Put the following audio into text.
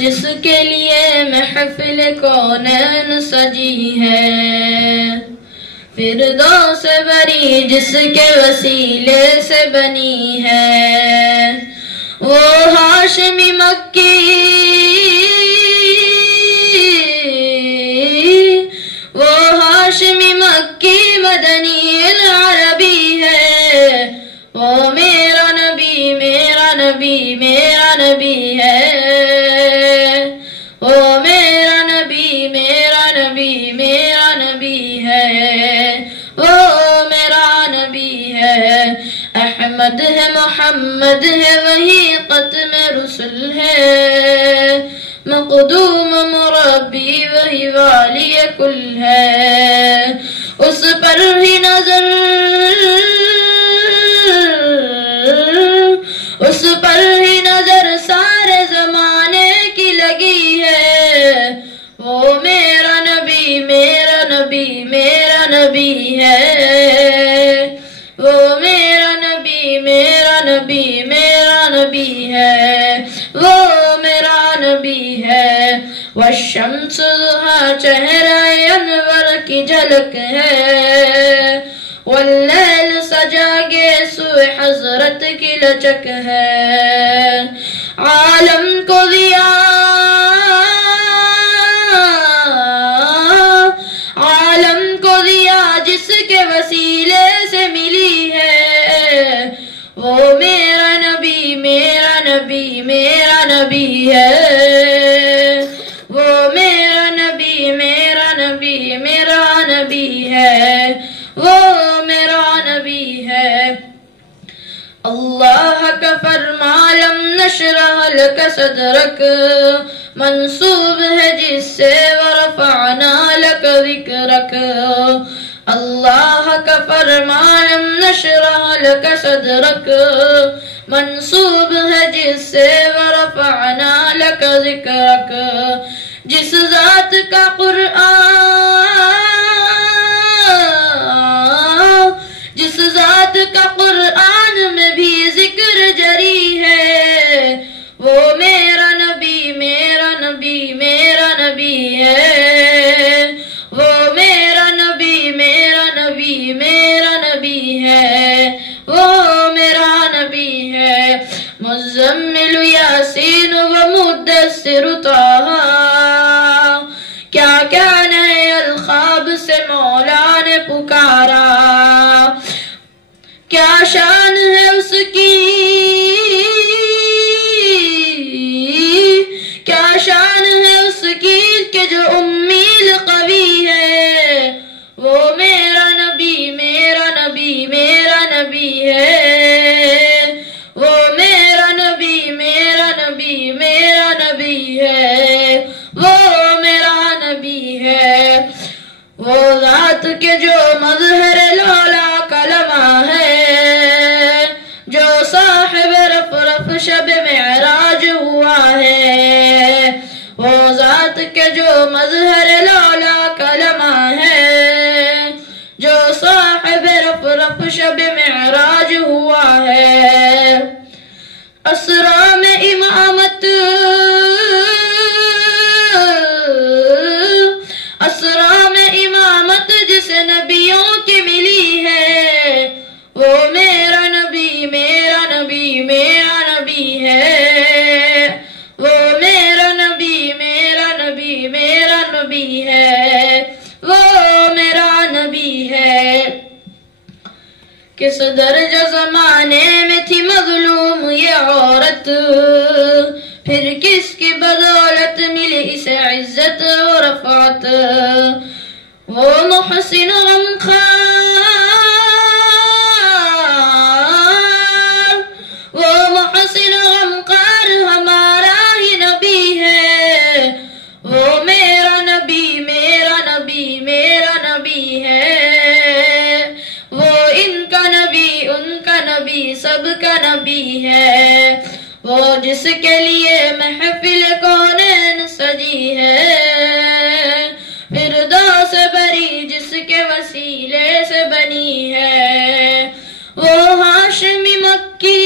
جس کے لیے محفل کونین سجی ہے، فردوس بری جس کے وسیلے سے بنی ہے، وہ ہاشمی مکی، وہ ہاشمی مکی مدنی العربی ہے، وہ میرا نبی میرا نبی میرا نبی ہے، وہ میرا نبی میرا نبی میرا نبی ہے، وہ میرا نبی ہے۔ احمد ہے محمد ہے وہی ختم رسل ہے، مقدوم مربی وہی والی کل ہے، اس پر ہی نظر، اس پر ہی نظر سارے زمانے کی لگی ہے، وہ میرا نبی میرا نبی میرا نبی ہے، وہ میرا نبی میرا نبی میرا نبی ہے، وہ میرا نبی ہے۔ والشمس ضحیٰ چہرہ انور کی جھلک ہے، واللیل سجا گیسو حضرت کی لچک ہے، عالم کو عالم کو دیا جس کے وسیلے سے ملی ہے، وہ میرا نبی میرا نبی میرا نبی ہے، وہ میرا نبی میرا نبی میرا نبی ہے، وہ میرا نبی ہے۔ اللہ کا فرما لم نشرح لک صدرک منصوب ہے جس سے ورفعنا لک ذکرک، اللہ کا فرما لم نشرح لک صدرک منصوب ہے جس سے ورفعنا لک ذکرک، جس ذات کا قرآن، جس ذات کا قرآن میں بھی ذکر جری ہے، وہ میرا نبی میرا نبی میرا نبی ہے، وہ میرا نبی میرا نبی میرا نبی ہے، وہ میرا نبی ہے۔ مزمل یاسین و مدثر طہ، کیا کیا نئے الخاب سے مولا نے پکارا، کیا شان ہے اس کی، کیا شان ہے اس کی کہ جو امید قوی ہے، وہ میرا نبی میرا نبی میرا نبی ہے، وہ میرا نبی میرا نبی میرا نبی ہے، وہ میرا نبی ہے۔ وہ ذات کے جو مظہر لالا کلمہ ہے، جو صاحب رف رف شب معراج ہوا ہے، وہ ذات کے جو مظہر لالا کلمہ ہے، جو صاحب رف رف شب معراج ہوا ہے، اسرا میں امامت، اسرا میں امامت جس نبیوں کی ملی ہے، وہ میرا نبی میرا نبی میرا نبی ہے، وہ میرا نبی میرا نبی میرا نبی ہے، وہ میرا نبی ہے۔ کس درجہ زمانے میں تھی مظلوم یہ عورت، پھر کس کی بدولت ملی اسے عزت و رفعت، وہ محسن غمخوار، وہ محسن غمخوار ہمارا ہی نبی ہے، وہ میرا نبی میرا نبی میرا نبی ہے، وہ ان کا نبی ان کا نبی سب کا نبی ہے، وہ جس کے لیے محفل کونین سجی ہے، فردوس بری جس کے وسیلے سے بنی ہے، وہ ہاشمی مکی،